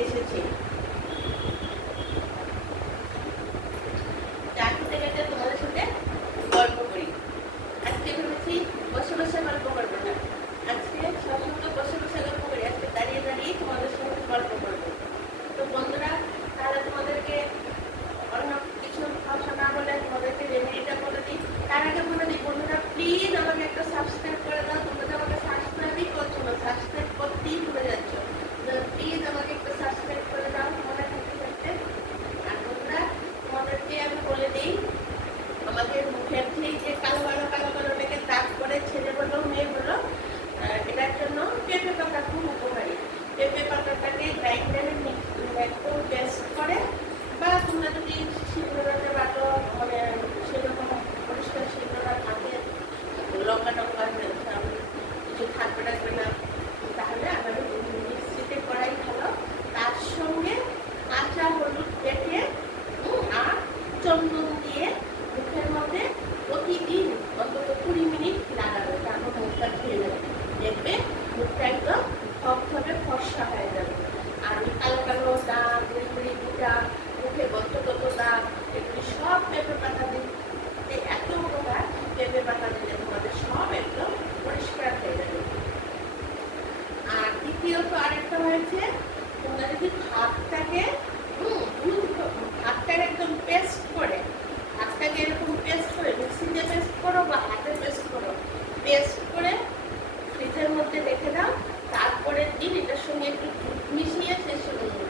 এসেছি। চা খেতে খেতে তোমাদের সাথে গল্প করি। আজকে ভেবেছি বসে বসে গল্প করবো না, আজকে সবসময় বসে বসে গল্প করি, আজকে দাঁড়িয়ে দাঁড়িয়ে তোমাদের সঙ্গে গল্প করবো। তো বন্ধুরা, তাহলে তোমাদেরকে অন্য কিছু কথা না বলে তোমাদেরকে রেমেডিটা বলে দিই। তার আগে বলে দিই বন্ধুরা, প্লিজ আমাকে একটা সাবস্ক্রাইব করে দাও। তোমরা তো আমাকে সাবস্ক্রাইবই করছো না, সাবস্ক্রাইব করতেই ভুলে যাচ্ছ। প্লিজ আমাকে একটা সাবস্ক্রাইব করে দাও তোমাদের থাকতে থাকতে। আর বন্ধুরা, তোমাদেরকে আমি বলে দিই, আমাদের মুখের ঠিক যে কালো কালো রেখে দাগ করে ছেলে বলো মেয়ে বলো, এটার জন্য পেঁপে পাতা খুব উপকারী। পেঁপে পাতাটাকে গ্রাইন্ডারে একদম পেস্ট করে, বা তোমরা যদি শিলনোড়াতে বাটো, মানে সেরকম পরিষ্কার শিলনোড়া থাকে, লঙ্কা টঙ্কা কিছু থাকবে রাখবে না, তাহলে আমাদের মিক্সিতে করাই ভালো। তার সঙ্গে কাঁচা হলুদ বেটে আর চন্দন দিয়ে মুখের মধ্যে প্রতিদিন অন্তত 20 মিনিট লাগাবে, তারপর মুখটা ধুয়ে নেবে, দেখবে মুখটা একদম থপথপে ফর্সা হয়ে যাবে। আর কালো কালো দাগ, গুড়ি গুড়া, মুখে গত দাগ, এগুলি সব পেঁপে পাতা দিতে এত উপকার। পেঁপে পাতা দিলে তোমাদের সব একদম পরিষ্কার হয়ে যাবে। আর দ্বিতীয়ত আরেকটা হয়েছে, তোমরা যদি ভাতটাকে ভাতটাকে একদম পেস্ট করে, ভাতটাকে এরকম পেস্ট করে মিক্সিতে পেস্ট করো বা হাতে পেস্ট করো, পেস্ট করে ফ্রিজের মধ্যে রেখে দাও। তারপরের দিন এটার সঙ্গে একটু দুধ মিশিয়ে,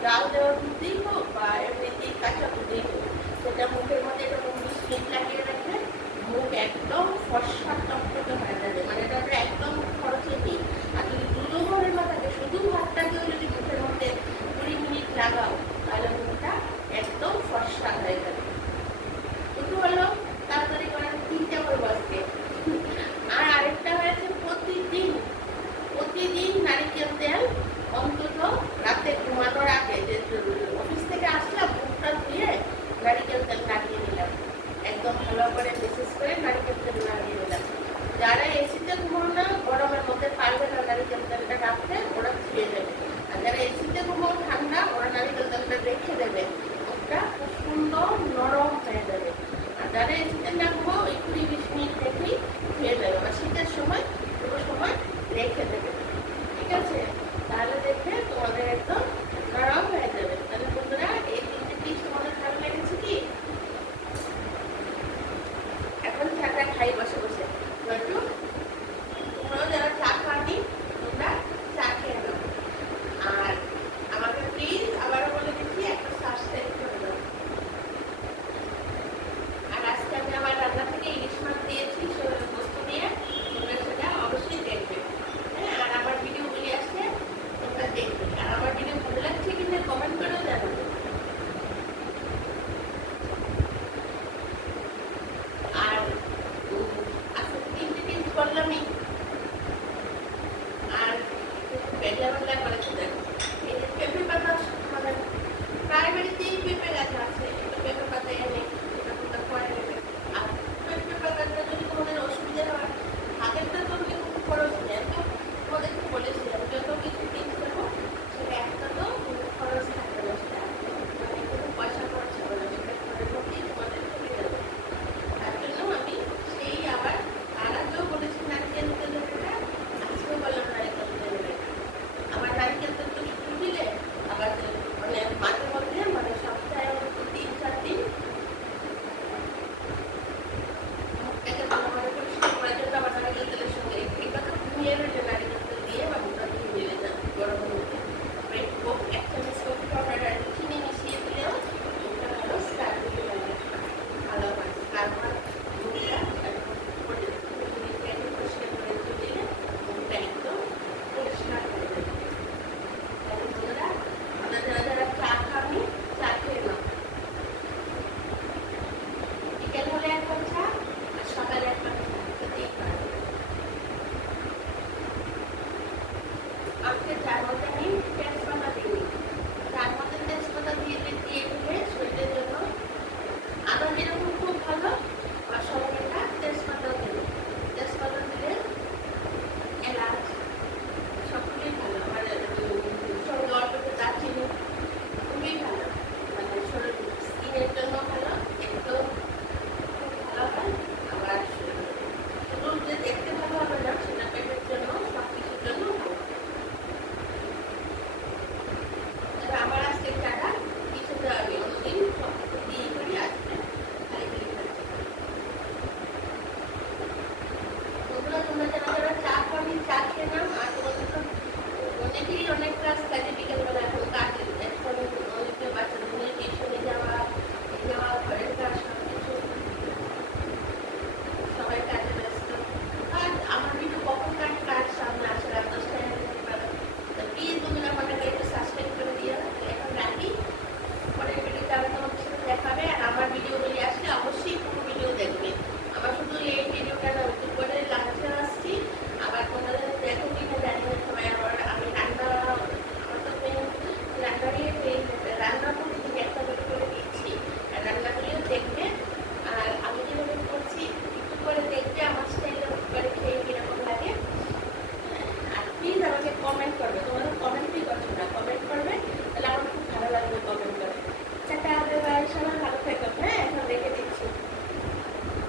ডাল দেওয়া দুধই হোক বা এমনিতেই কাঁচা দুধই হোক, সেটা মুখের মধ্যে এরকম 20 মিনিট লাগিয়ে রাখলে মুখ একদম ফর্সা টকটকে হয়ে যাবে। মানে এটা একদম খরচে দিই। আর যদি দুধও ঘরে না থাকে, শুধু ভাতটাকেও যদি মুখের মধ্যে 20 মিনিট লাগাও, তাহলে মুখটা একদম ফর্সা হয়ে যাবে। একটু হলো তাড়াতাড়ি করার 3টা করবো আজকে। আর আরেকটা হয়েছে, প্রতিদিন নারিকেল তেল অন্তত রাতে ঘুমানোর আগে, যে অফিস থেকে আসলাম মুখটা ধুয়ে নারিকেল তেল লাগিয়ে নিলাম, একদম ভালো করে বিশেষ করে নারিকেল তেল লাগিয়ে নিলাম। যারা এসিতে ঘুমাও না, গরমের মধ্যে পারবে না নারিকেল তেলটা রাখতে, ওরা ধুয়ে দেবে। আর যারা এসিতে ঘুমাও ঠান্ডা, ওরা নারিকেল তেলটা রেখে দেবে, মুখটা খুব সুন্দর নরম হয়ে যাবে। আর যারা এসিতে না ঘুমাও, ওই 20-20 মিনিট রেখেই ধুয়ে দেবে, বা শীতের সময় পুরো সময় রেখে দেবে। ঠিক আছে? তাহলে দেখবে তোমাদের একদম নরম হয়ে যাবে। তাহলে বন্ধুরা, এই 3টে টিপস তোমাদের ভালো লেগেছে কি? এখন চাটা খাই বসে বসে। একটু তোমরাও যারা চা খাওনি, তোমরা চা খেয়ে নাও। আর আমাকে প্লিজ আবারও বলে দিচ্ছি, একটা সাবস্ক্রাইব করে দাও। আর আজকে আমি আমার রান্না থেকে ইলিশ মাছ দিয়েছি বস্তু দিয়ে, তোমরা সেটা অবশ্যই দেখবে। হ্যাঁ, আর আমার ভিডিওগুলি আসছে, তোমরা দেখবে। আর আমার ভিডিও ভালো লাগছে কিনা কমেন্ট করেও জানাবে। আর আজকে 3টে টিপস বললামই। আর বেলা করেছে, দেখো এই যে পেঁপে পাতা, মানে প্রায় বাড়িতেই পেঁপে গাছ আছে, পেঁপে পাতা এনে তোমরা করে নেবে। আর পেঁপে পাতাটা যদি তোমাদের অসুবিধা হয়, হাতেরটা তো আমি খুব খরচ নেই, তো তোমাদেরকে বলেছিলাম যত কিছু টিপস দেবো সেটা একটা তো খরচ থাকবে না, সেটা মানে কোনো পয়সা খরচ হবে না, সেটা ঘরের মধ্যেই তোমাদের থেকে যাবে। তার জন্য আমি সেই আবার তার আগেও বলেছি নারকেল তেলের এটা, আজকেও বললাম নারকেল তেলের এটা। আবার নারকেল তেল তো শুরু দিলে আবার মানে মাঝে মধ্যে, মানে সপ্তাহে 3-4 দিন মুখটাকে ভালো করে পরিষ্কার করার জন্য আবার নারকেল তেলের সঙ্গে এটা তো ঘুমিয়ে রয়েছে, নারকেল তেল দিয়ে বা মুখটা ধুয়ে নিয়ে যাবে গরম মধ্যে। 1 চামচ কফি পাউডার আর চিনি মিশিয়ে দিলেও মুখটা ভালো স্টার্ট হতে পারবে, ভালো হয়। তারপর মুখটা পরিষ্কার করে দিলে মুখটা একদম পরিষ্কার হয়ে যাবে। তাহলে বন্ধুরা, আমরা যারা চা খাবি, চা খেয়ে নাও। বিকেল হলে 1 কাপ চা, আর সকালে 1 কাপ চা খেতেই পারবে। আজকে চার মধ্যে আমি